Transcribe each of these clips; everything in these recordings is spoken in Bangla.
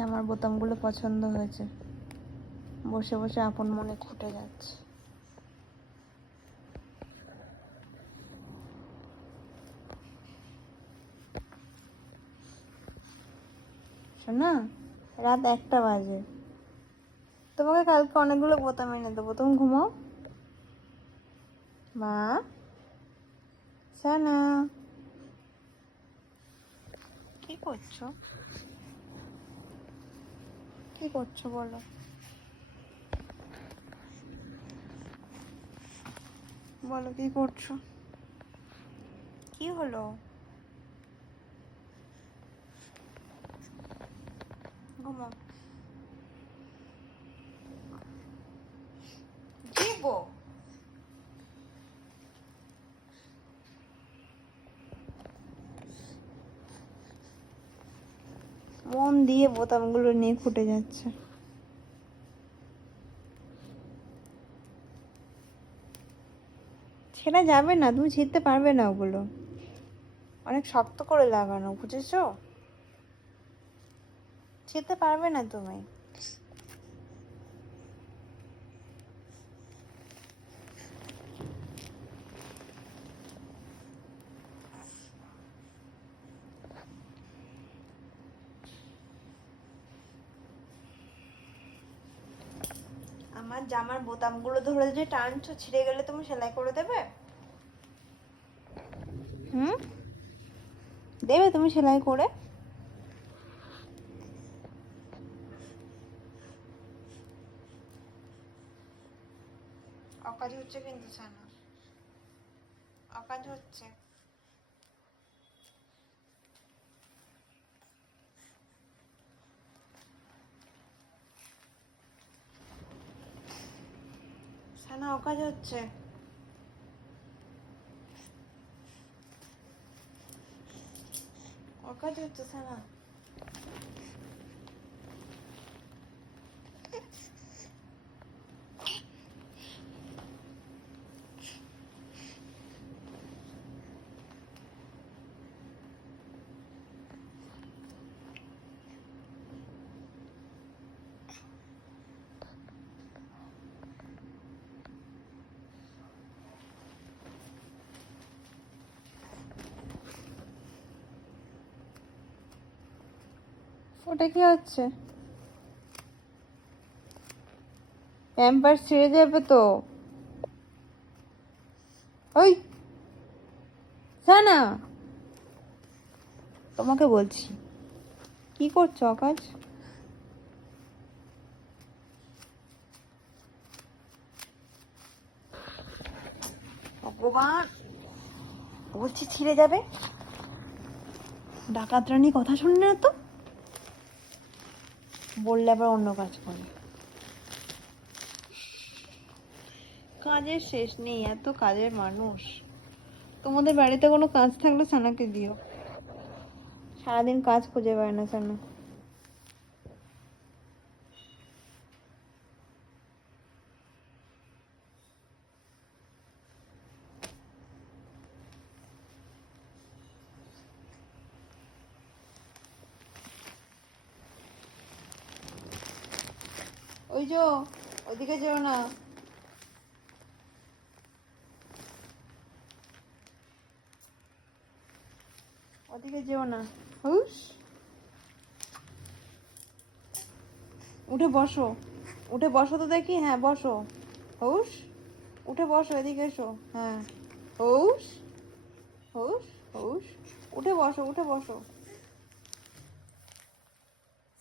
জামার বোতামগুলো পছন্দ হয়েছে, বসে বসে আপন মনে খুঁটে যাচ্ছে। শোনা, রাত 1টা বাজে, তোমাকে কালকে অনেকগুলো বোতাম এনে দেবো, তুমি ঘুমাও। মা, সানা, কি করছো? কি করছো বলো? বলো কি করছো? কি হলো? ঘুমাও। দেবো মন দিয়ে বোতামগুলো নিয়ে খুঁটে যাচ্ছে। ছেঁড়া যাবে না, তুমি ছিঁড়তে পারবে না ওগুলো, অনেক শক্ত করে লাগানো, বুঝেছো? ছিঁড়তে পারবে না তুমি। আমার জামার বোতামগুলো ধরে যে টানছো, ছিঁড়ে গেলে তুমি সেলাই করে দেবে? হুম, দেবে তুমি সেলাই করে? অকাজ হচ্ছে কিন্তু সানা, অকাজ হচ্ছে। সানা, অকাজ হচ্ছে। অকাজ হচ্ছে সানা। ওটা কি হচ্ছে? প্যাম্পার ছিঁড়ে যাবে তো। ওই সানা, তোমাকে বলছি, কি করছো অকাজ? ভগবান, বলছি ছিঁড়ে যাবে। ডাকাত রানী কথা শুনে না তো, বললে আবার অন্য কাজ করে। কাজের শেষ নেই, এত কাজের মানুষ। তোমাদের বাড়িতে কোনো কাজ থাকলে সানাকে দিও, সারাদিন কাজ খুঁজে পায় না সানা। ওই যে, ওদিকে যেও না। ওদিকে যেও না। হুস, উঠে বসো, উঠে বসো তো দেখি। হ্যাঁ বসো। হুস, উঠে বসো, এদিকে এসো। হ্যাঁ, হুস হুস হুস, উঠে বসো, উঠে বসো।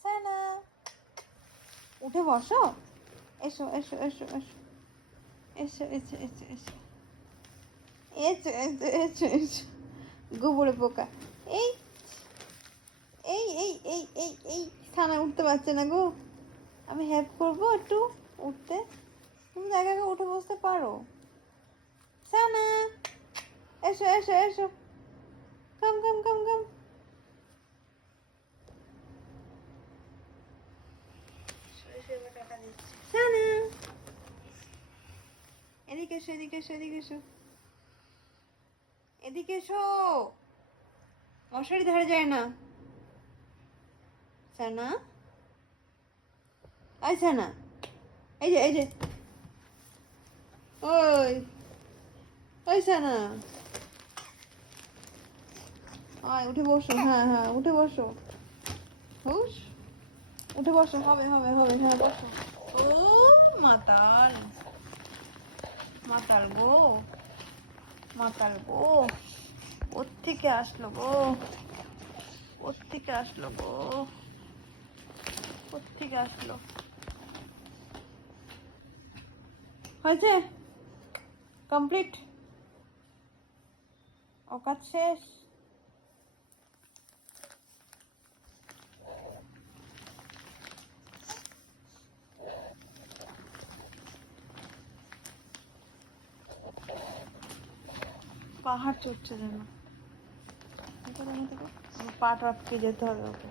সানা, উঠে বসো। এসো এসো এসো এসো এসো এসো এসো এসো এসো এসো এসো এসো। গোবরে পোকা। এই এই এই এই এই এই ছানা উঠতে পারছে না গো, আমি হেল্প করবো একটু উঠতে। তুমি তো একা একা উঠে বসতে পারো। ছানা, এসো এসো এসো, কাম কাম কাম কাম। ছানা, এদিকে এসো এদিকে এসো এদিকে এসো এদিকে এসো, মশারি ধরা যায় না। ছানা, আচ্ছা না, এই যে ওই আচ্ছা না, আয় উঠে বসো, হ্যাঁ হ্যাঁ উঠে বসো, হুস উঠে বসো, হবে হবে হবে, হ্যাঁ বসো। ও মাতাল, মাতাল গো, মাতাল গো, কোত্থেকে আসলো গো, কোত্থেকে আসলো গো, কোত্থেকে আসলো। হয়েছে, কমপ্লিট, ও কাজ শেষ। পাহাড় চড়ছে যেন, পা টপকে যেতে হবে ওকে।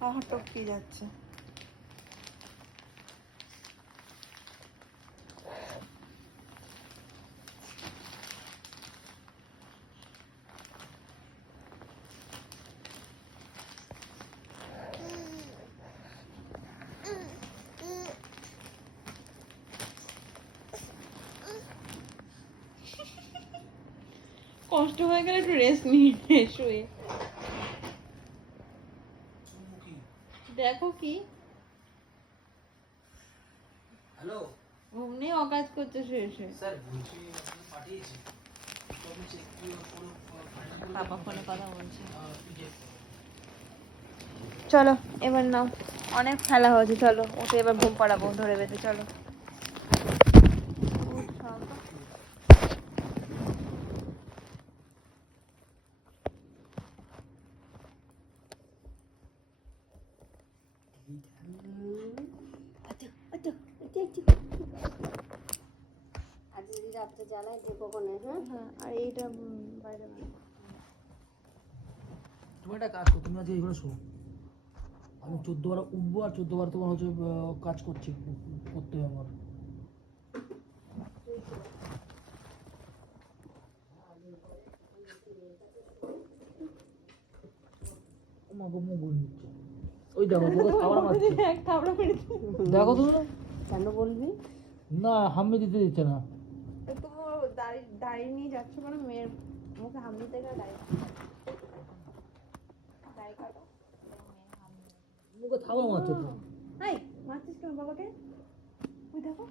পাহাড় টপকে যাচ্ছে। কষ্ট হয়ে গেলে একটু রেস্ট নিয়ে শুয়ে দেখো কি। হ্যালো ঘুম নেই, অকাজ করছে শুয়ে শুয়ে। স্যার, বলছি আপনি পাঠিয়েছি তো আমি চেক করে বাবা ফোনে কথা বলছে। চলো এবার নাও, অনেক খেলা হয়েছে, চলো ওকে এবার ঘুম পাড়াবো ধরে বেঁধে, চলো। আজ যদি রাত্রে জ্বালায় দেখো কোনে, হ্যাঁ হ্যাঁ, আর এইটা বাইরে তুমি একটা কাজ করো, তুমি আজকে এগুলো শো, আমি 14 বার উঠবো আর 14 বার তোমার হচ্ছে কাজ করছি, করতে হবে আমার। মা গো মুখ ঘুরে নিচ্ছে, ওই দেখো তোকে খাবার মারছে, খাবড়া মেরে দেখো তুমি। কেন বলবি? না হাম্মি দিতে দিচ্ছে না। তোমার দাঁড়িয়ে নিয়ে যাচ্ছ কেন? মেয়ের মুখে হাম দিতে গেলে দাড়ি কাটো, মুখে থাবা মারছে তো। এই মারছিস কেন বাবাকে? ওই দেখো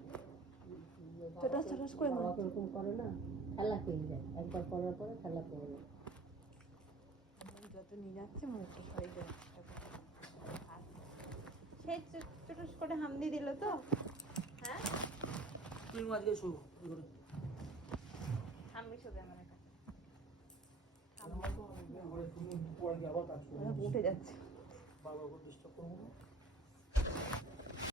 ছোটাস ছোটাস করে বাবা মারছে। এরকম করে না, খেলা পেয়ে যায়, একবার করার পরে খেলা পেয়ে যায়। যত নিয়ে যাচ্ছে মুখটা সরিয়ে দেওয়ার চেষ্টা করছে। সে ছোটাস করে হাম দিয়ে দিল তো। হ্যাঁ তুমি আজকে শো এগুলো। আমি শুধু আমার কাছে তুমি পরে গিয়ে আবার কাজ করবে, উঠে যাচ্ছে। বাবা ডিস্টার্ব করবো না।